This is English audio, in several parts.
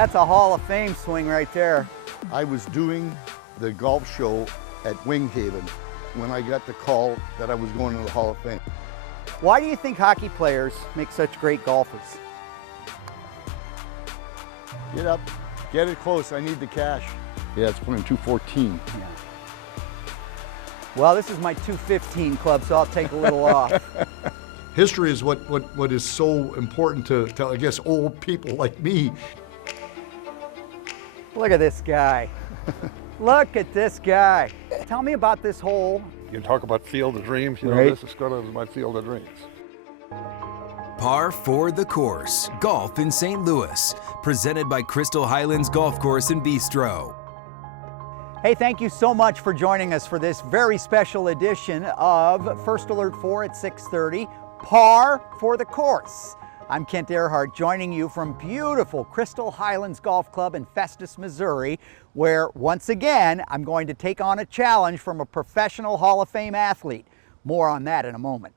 That's a Hall of Fame swing right there. I was doing the golf show at Winghaven when I got the call that I was going to the Hall of Fame. Why do you think hockey players make such great golfers? Get up, get it close, I need the cash. Yeah, it's playing 214. Yeah. Well, this is my 215 club, so I'll take a little off. History is what is so important to, I guess, old people like me. Look at this guy. Look at this guy. Tell me about this hole. You talk about field of dreams, you know, Right. this is going to be my field of dreams. Par for the course, golf in St. Louis, presented by Crystal Highlands Golf Course and Bistro. Hey, thank you so much for joining us for this very special edition of First Alert 4 at 6:30, Par for the Course. I'm Kent Ehrhardt, joining you from beautiful Crystal Highlands Golf Club in Festus, Missouri, where once again, I'm going to take on a challenge from a professional Hall of Fame athlete. More on that in a moment.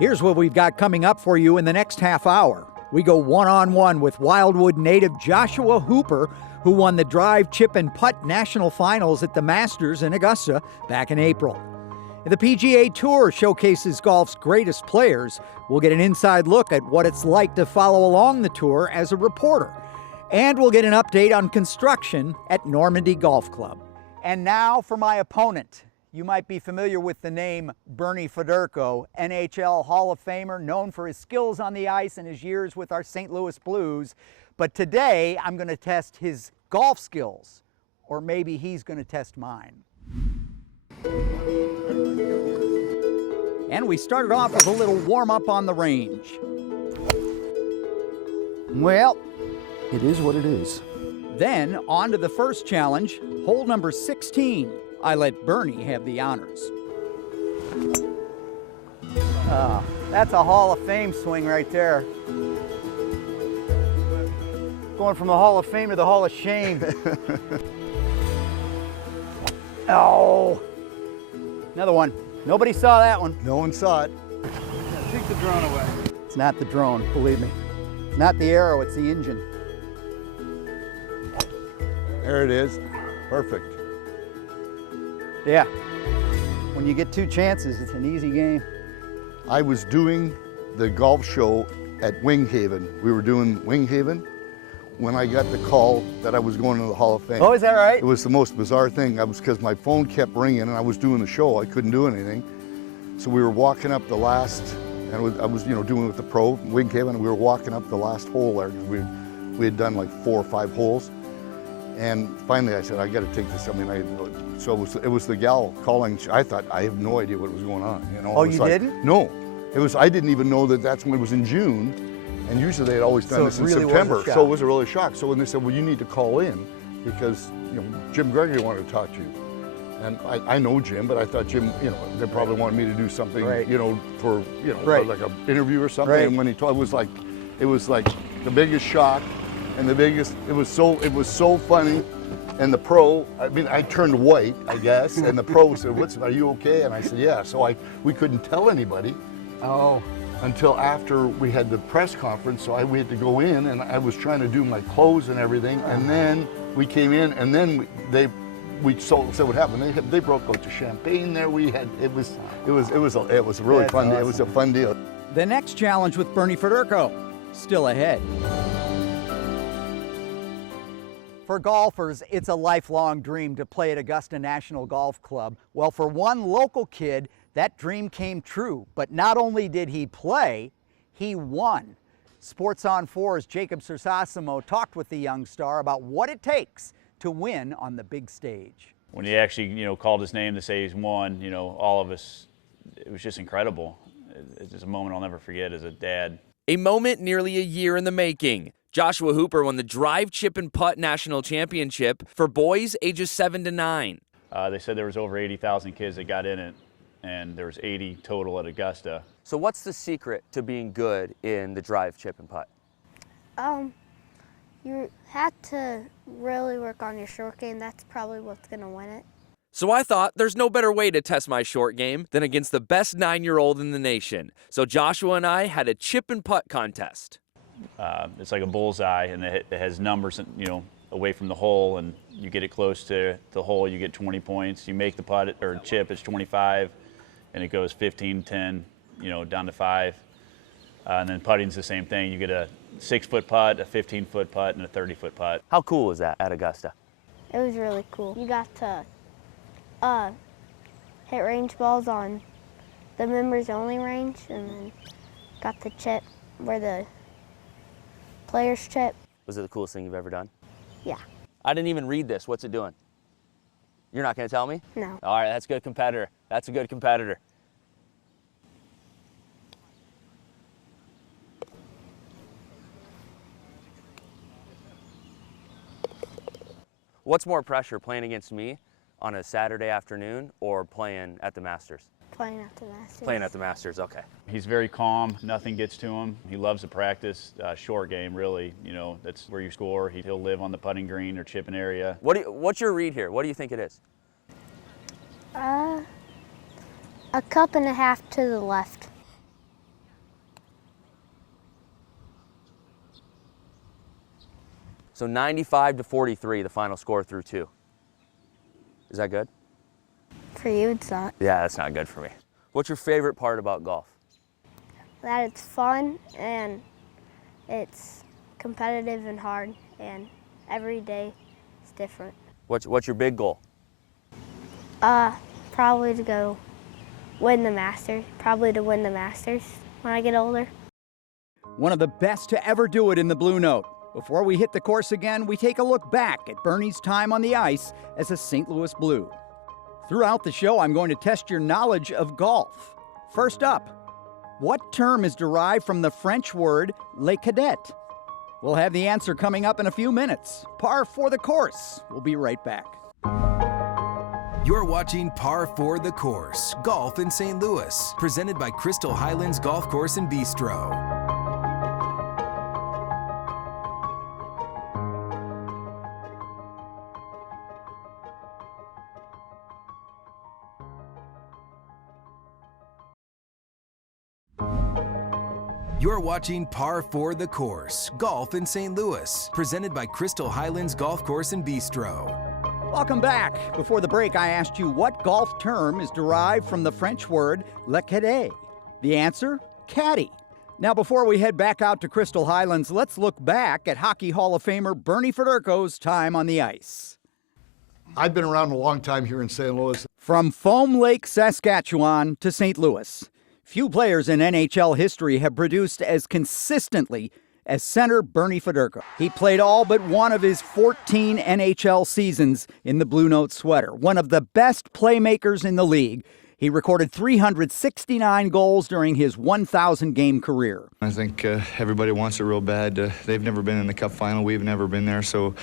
Here's what we've got coming up for you in the next half hour. We go one-on-one with Wildwood native Joshua Hooper, who won the drive, chip, and putt national finals at the Masters in Augusta back in April. The PGA Tour showcases golf's greatest players. We'll get an inside look at what it's like to follow along the tour as a reporter. And we'll get an update on construction at Normandy Golf Club. And now for my opponent. You might be familiar with the name Bernie Federko, NHL Hall of Famer, known for his skills on the ice and his years with our St. Louis Blues. But today, I'm going to test his golf skills, or maybe he's going to test mine. And we started off with a little warm-up on the range. Well, it is what it is. Then, on to the first challenge, hole number 16. I let Bernie have the honors. That's a Hall of Fame swing right there. Going from the Hall of Fame to the Hall of Shame. Oh! Another one. Nobody saw that one. No one saw it. Take the drone away. It's not the drone, believe me. It's not the arrow, it's the engine. There it is. Perfect. Yeah. When you get two chances, it's an easy game. I was doing the golf show at Winghaven. We were doing Winghaven when I got the call that I was going to the Hall of Fame. Oh, is that right? It was the most bizarre thing. Because my phone kept ringing and I was doing the show. I couldn't do anything. So we were walking up the last, and I was doing it with the pro, Winghaven, and we were walking up the last hole there because we had done like 4 or 5 holes. And finally I said, I got to take this. I mean, so it was the gal calling. I thought, I have no idea what was going on. Oh, you didn't? No. I didn't even know that's when it was in June. And usually they had always done this in September. So it was a really shock. So when they said, well, you need to call in because Jim Gregory wanted to talk to you. And I know Jim, but I thought Jim, they probably wanted me to do something, for like an interview or something. Right. And when he told, it was like the biggest shock. And it was so funny. And the pro, I turned white, I guess, and the pro said, are you okay? And I said, yeah. So we couldn't tell anybody. Oh. Until after we had the press conference, so we had to go in, and I was trying to do my clothes and everything, and then we came in, and then we saw what happened. They broke out to champagne there. It was really fun. Awesome. It was a fun deal. The next challenge with Bernie Federko, still ahead. For golfers, it's a lifelong dream to play at Augusta National Golf Club. Well, for one local kid, that dream came true. But not only did he play, he won. Sports on 4's Jacob Sersasimo talked with the young star about what it takes to win on the big stage. When he actually, called his name to say he's won, all of us, it was just incredible. It's just a moment I'll never forget as a dad. A moment nearly a year in the making. Joshua Hooper won the drive, chip, and putt national championship for boys ages 7 to 9. They said there was over 80,000 kids that got in it, and there was 80 total at Augusta. So what's the secret to being good in the drive, chip, and putt? You have to really work on your short game. That's probably what's going to win it. So I thought there's no better way to test my short game than against the best 9-year-old in the nation. So Joshua and I had a chip and putt contest. It's like a bullseye, and it has numbers, you know, away from the hole, and you get it close to the hole, you get 20 points. You make the putt or chip, it's 25, and it goes 15, 10, you know, down to 5. And then putting's the same thing. You get a 6-foot putt, a 15-foot putt, and a 30-foot putt. How cool was that at Augusta? It was really cool. You got to hit range balls on the members only range, and then got the chip where the players chip. Was it the coolest thing you've ever done? Yeah. I didn't even read this. What's it doing? You're not going to tell me? No. All right, that's a good competitor. That's a good competitor. What's more pressure, playing against me on a Saturday afternoon or playing at the Masters? Playing at the Masters. Playing at the Masters, okay. He's very calm. Nothing gets to him. He loves to practice short game, really. You know, that's where you score. He'll live on the putting green or chipping area. What's your read here? What do you think it is? A cup and a half to the left. So 95 to 43, the final score through 2. Is that good? For you, it's not. Yeah, that's not good for me. What's your favorite part about golf? That it's fun and it's competitive and hard, and every day is different. What's your big goal? Probably to go win the Masters. Probably to win the Masters when I get older. One of the best to ever do it in the Blue Note. Before we hit the course again, we take a look back at Bernie's time on the ice as a St. Louis Blue. Throughout the show, I'm going to test your knowledge of golf. First up, what term is derived from the French word le cadet? We'll have the answer coming up in a few minutes. Par for the course. We'll be right back. You're watching Par for the Course, Golf in St. Louis, presented by Crystal Highlands Golf Course and Bistro. You're watching Par for the Course, Golf in St. Louis, presented by Crystal Highlands Golf Course and Bistro. Welcome back. Before the break, I asked you what golf term is derived from the French word le cadet. The answer, caddy. Now, before we head back out to Crystal Highlands, let's look back at Hockey Hall of Famer Bernie Federko's time on the ice. I've been around a long time here in St. Louis. From Foam Lake, Saskatchewan to St. Louis, few players in NHL history have produced as consistently as center Bernie Federko. He played all but one of his 14 NHL seasons in the Blue Note sweater, one of the best playmakers in the league. He recorded 369 goals during his 1,000-game career. I think everybody wants it real bad. They've never been in the Cup final. We've never been there, so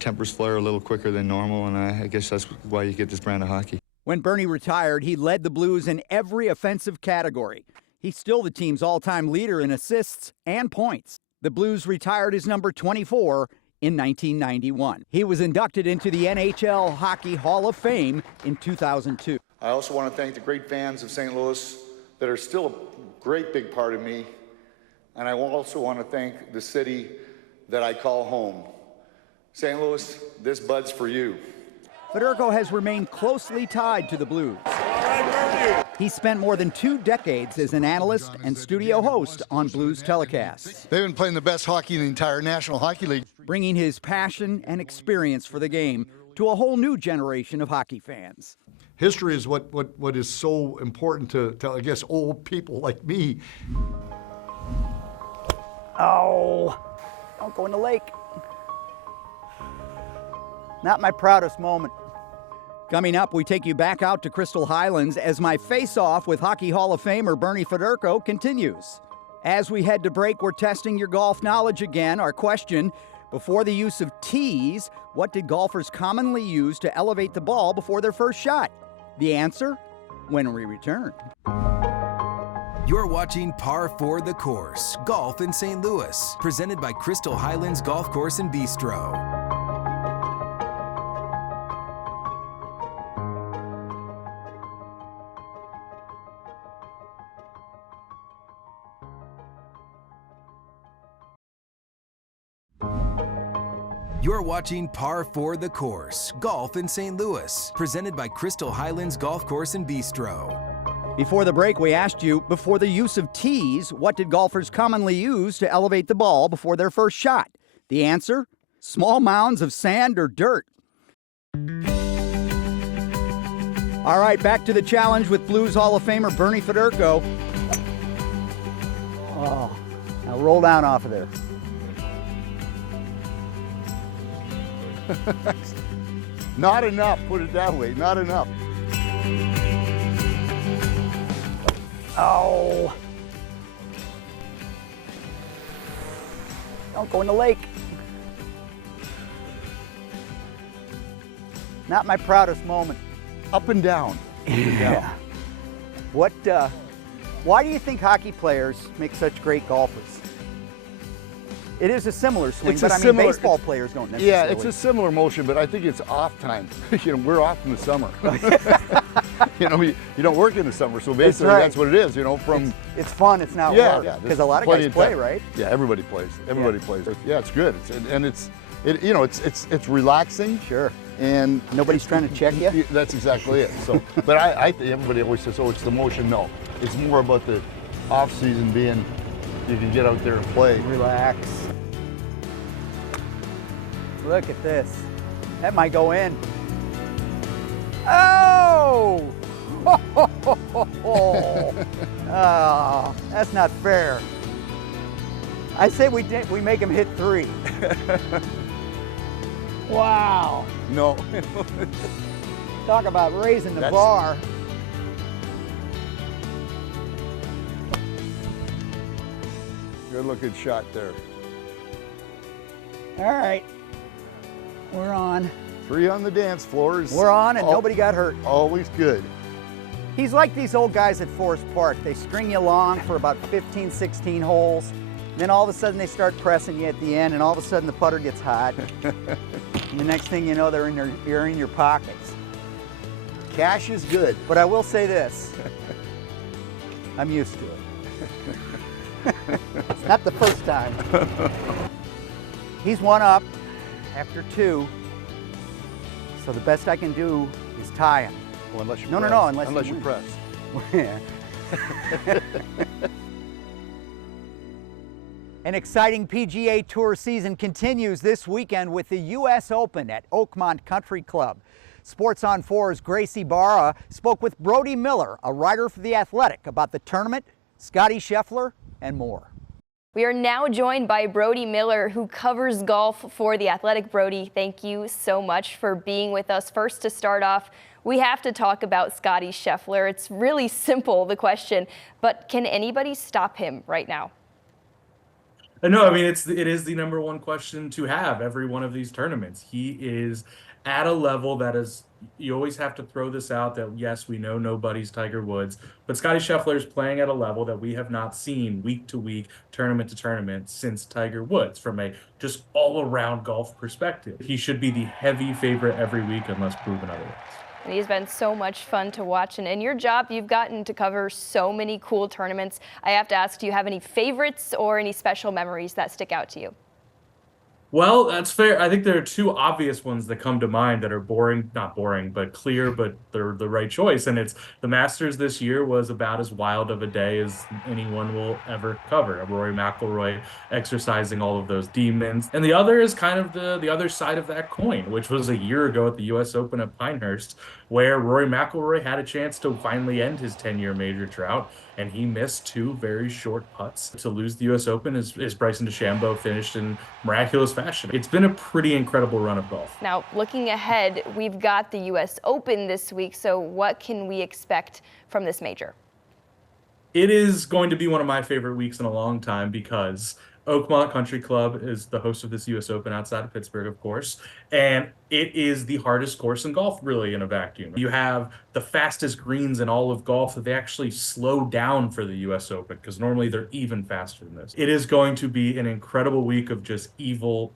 tempers flare a little quicker than normal, and I guess that's why you get this brand of hockey. When Bernie retired, he led the Blues in every offensive category. He's still the team's all-time leader in assists and points. The Blues retired his number 24 in 1991. He was inducted into the NHL Hockey Hall of Fame in 2002. I also want to thank the great fans of St. Louis that are still a great big part of me. And I also want to thank the city that I call home. St. Louis, this bud's for you. Federko has remained closely tied to the Blues. He spent more than 2 decades as an analyst and studio host on Blues telecasts. They've been playing the best hockey in the entire National Hockey League. Bringing his passion and experience for the game to a whole new generation of hockey fans. History is what is so important to, I guess, old people like me. Oh, don't go in the lake. Not my proudest moment. Coming up, we take you back out to Crystal Highlands as my face-off with Hockey Hall of Famer Bernie Federko continues. As we head to break, we're testing your golf knowledge again. Our question, before the use of tees, what did golfers commonly use to elevate the ball before their first shot? The answer, when we return. You're watching Par for the Course, Golf in St. Louis, presented by Crystal Highlands Golf Course and Bistro. You're watching Par for the Course, Golf in St. Louis, presented by Crystal Highlands Golf Course and Bistro. Before the break, we asked you, before the use of tees, what did golfers commonly use to elevate the ball before their first shot? The answer? Small mounds of sand or dirt. All right, back to the challenge with Blues Hall of Famer Bernie Federko. Oh, now roll down off of there. Not enough, put it that way, not enough. Oh. Don't go in the lake. Not my proudest moment. Up and down. Yeah. What, why do you think hockey players make such great golfers? It is a similar swing, but I mean, baseball players don't necessarily. Yeah, it's a similar motion, but I think it's off time. We're off in the summer. You don't work in the summer, so basically that's what it is. It's fun. It's not work. Yeah, because a lot of guys play, right? Yeah, everybody plays. Everybody plays. Yeah, it's good. It's relaxing. Sure. And nobody's trying to check you. That's exactly it. So, but I think everybody always says, "Oh, it's the motion." No, it's more about the off season being you can get out there and play. Relax. Look at this. That might go in. Oh! Oh, that's not fair. I say we make him hit 3. Wow. No. Talk about raising the bar. Good looking shot there. All right. We're on. 3 on the dance floor. We're on, and nobody got hurt. Always good. He's like these old guys at Forest Park. They string you along for about 15, 16 holes. Then all of a sudden they start pressing you at the end, and all of a sudden the putter gets hot. And the next thing you know, you're in your pockets. Cash is good. But I will say this. I'm used to it. It's not the first time. He's 1 up after 2. So the best I can do is tie him. Well, unless you no, press. No, unless you press. An exciting PGA Tour season continues this weekend with the U.S. Open at Oakmont Country Club. Sports on 4's Gracie Barra spoke with Brody Miller, a writer for The Athletic, about the tournament, Scotty Scheffler, and more. We are now joined by Brody Miller, who covers golf for The Athletic. Brody, thank you so much for being with us. First, to start off, we have to talk about Scotty Scheffler. It's really simple, the question, but can anybody stop him right now? No, I mean, it is the number one question to have every one of these tournaments. He is at a level that is, you always have to throw this out that, yes, we know nobody's Tiger Woods, but Scotty Scheffler is playing at a level that we have not seen week to week, tournament to tournament since Tiger Woods from a just all-around golf perspective. He should be the heavy favorite every week unless proven otherwise. And he's been so much fun to watch. And in your job, you've gotten to cover so many cool tournaments. I have to ask, do you have any favorites or any special memories that stick out to you? Well, that's fair. I think there are 2 obvious ones that come to mind that are not boring, but clear, but they're the right choice. And it's the Masters this year was about as wild of a day as anyone will ever cover. Rory McIlroy exercising all of those demons. And the other is kind of the other side of that coin, which was a year ago at the U.S. Open at Pinehurst, where Rory McIlroy had a chance to finally end his 10-year major drought, and he missed 2 very short putts to lose the U.S. Open as Bryson DeChambeau finished in miraculous fashion. It's been a pretty incredible run of golf. Now, looking ahead, we've got the U.S. Open this week, so what can we expect from this major? It is going to be one of my favorite weeks in a long time because Oakmont Country Club is the host of this U.S. Open outside of Pittsburgh, of course, and it is the hardest course in golf, really, in a vacuum. You have the fastest greens in all of golf that they actually slow down for the U.S. Open because normally they're even faster than this. It is going to be an incredible week of just evil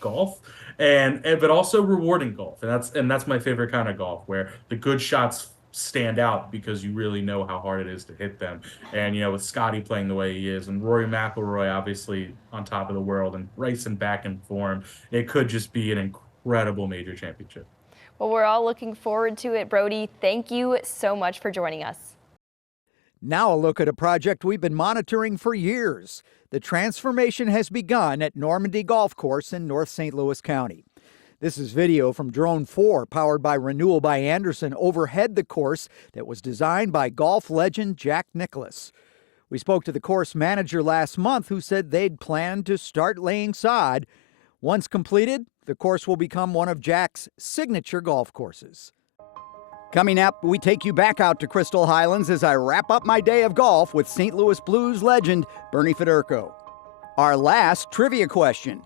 golf, but also rewarding golf, and that's my favorite kind of golf, where the good shots stand out because you really know how hard it is to hit them. And, you know, with Scotty playing the way he is and Rory McIlroy obviously on top of the world and Bryson back in form, it could just be an incredible major championship. Well, we're all looking forward to it. Brody, thank you so much for joining us. Now a look at a project we've been monitoring for years. The transformation has begun at Normandy Golf Course in North St. Louis County. This is video from Drone 4, powered by Renewal by Andersen, overhead the course that was designed by golf legend Jack Nicklaus. We spoke to the course manager last month who said they'd planned to start laying sod. Once completed, the course will become one of Jack's signature golf courses. Coming up, we take you back out to Crystal Highlands as I wrap up my day of golf with St. Louis Blues legend Bernie Federko. Our last trivia question.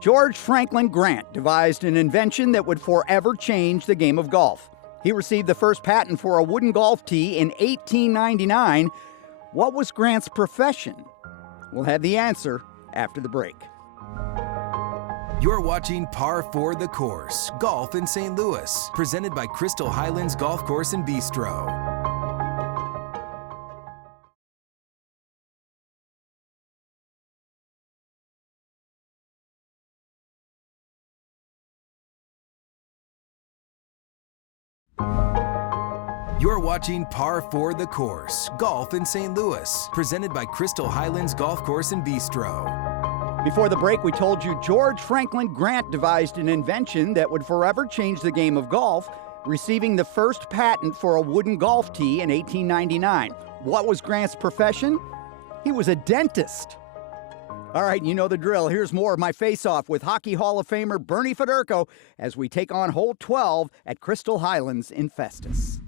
George Franklin Grant devised an invention that would forever change the game of golf. He received the first patent for a wooden golf tee in 1899. What was Grant's profession? We'll have the answer after the break. You're watching Par for the Course, Golf in St. Louis, presented by Crystal Highlands Golf Course and Bistro. You're watching Par for the Course, Golf in St. Louis, presented by Crystal Highlands Golf Course and Bistro. Before the break, we told you George Franklin Grant devised an invention that would forever change the game of golf, receiving the first patent for a wooden golf tee in 1899. What was Grant's profession? He was a dentist. All right, you know the drill. Here's more of my face-off with Hockey Hall of Famer Bernie Federko as we take on hole 12 at Crystal Highlands in Festus.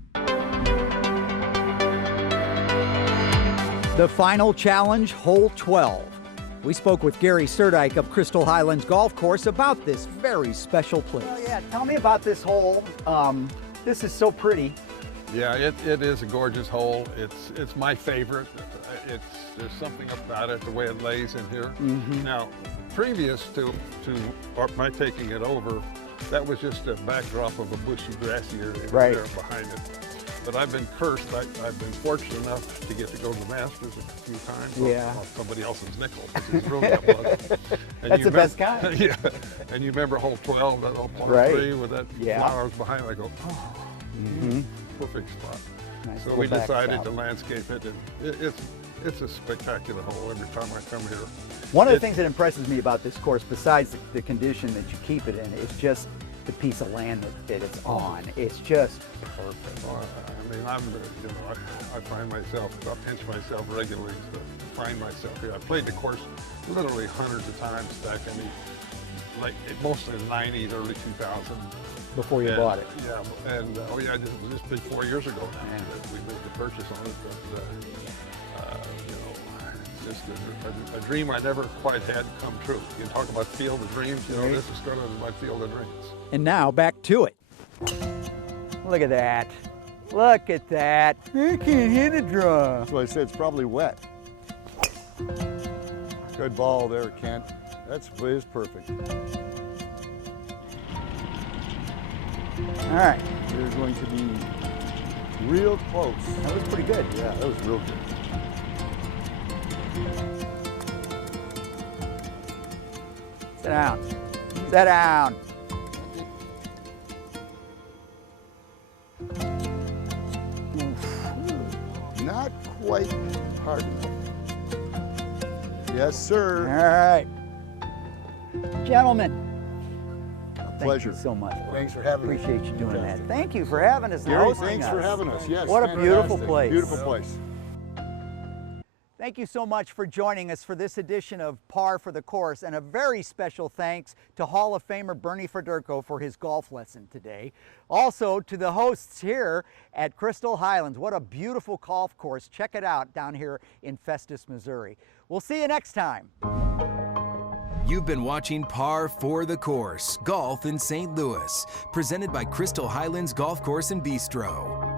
The final challenge, hole 12. We spoke with Gary Surdyke of Crystal Highlands Golf Course about this very special place. Oh yeah, tell me about this hole. This is so pretty. Yeah, it is a gorgeous hole. It's my favorite. There's something about it, the way it lays in here. Mm-hmm. Now, previous to my taking it over, that was just a backdrop of a bushy, grassy area right there behind it. But I've been cursed. I've been fortunate enough to get to go to the Masters a few times. Yeah. Well, somebody else's nickel, which is really that was. That's the best kind. Yeah. And you remember hole 12, that old par right 3 with that flowers behind it. I go, oh, perfect spot. Nice. So we decided to landscape it, and it's a spectacular hole every time I come here. One of the things that impresses me about this course, besides the condition that you keep it in, is just the piece of land that it's on. It's just perfect. Well, I mean, I find myself, I pinch myself regularly to find myself here. I played the course literally hundreds of times back in the, mostly the 90s, early 2000s. Before you bought it. Yeah, and just been 4 years ago now that we made the purchase on it. But, it's just a dream I never quite had come true. You talk about field of dreams, this is sort of my field of dreams. And now back to it. Look at that. Look at that. I can't hit a draw. That's why I said it's probably wet. Good ball there, Kent. That is perfect. All right. You're going to be real close. That was pretty good. Yeah, that was real good. Sit down. Sit down. Not quite hard enough. Yes, sir. All right. Gentlemen. Pleasure. Thank you so much. Thanks for having us. Appreciate you doing that. Thank you for having us. Gary, thanks for having us. Yes. What a beautiful place. Beautiful place. Thank you so much for joining us for this edition of Par for the Course, and a very special thanks to Hall of Famer Bernie Federko for his golf lesson today. Also to the hosts here at Crystal Highlands. What a beautiful golf course. Check it out down here in Festus, Missouri. We'll see you next time. You've been watching Par for the Course, Golf in St. Louis, presented by Crystal Highlands Golf Course and Bistro.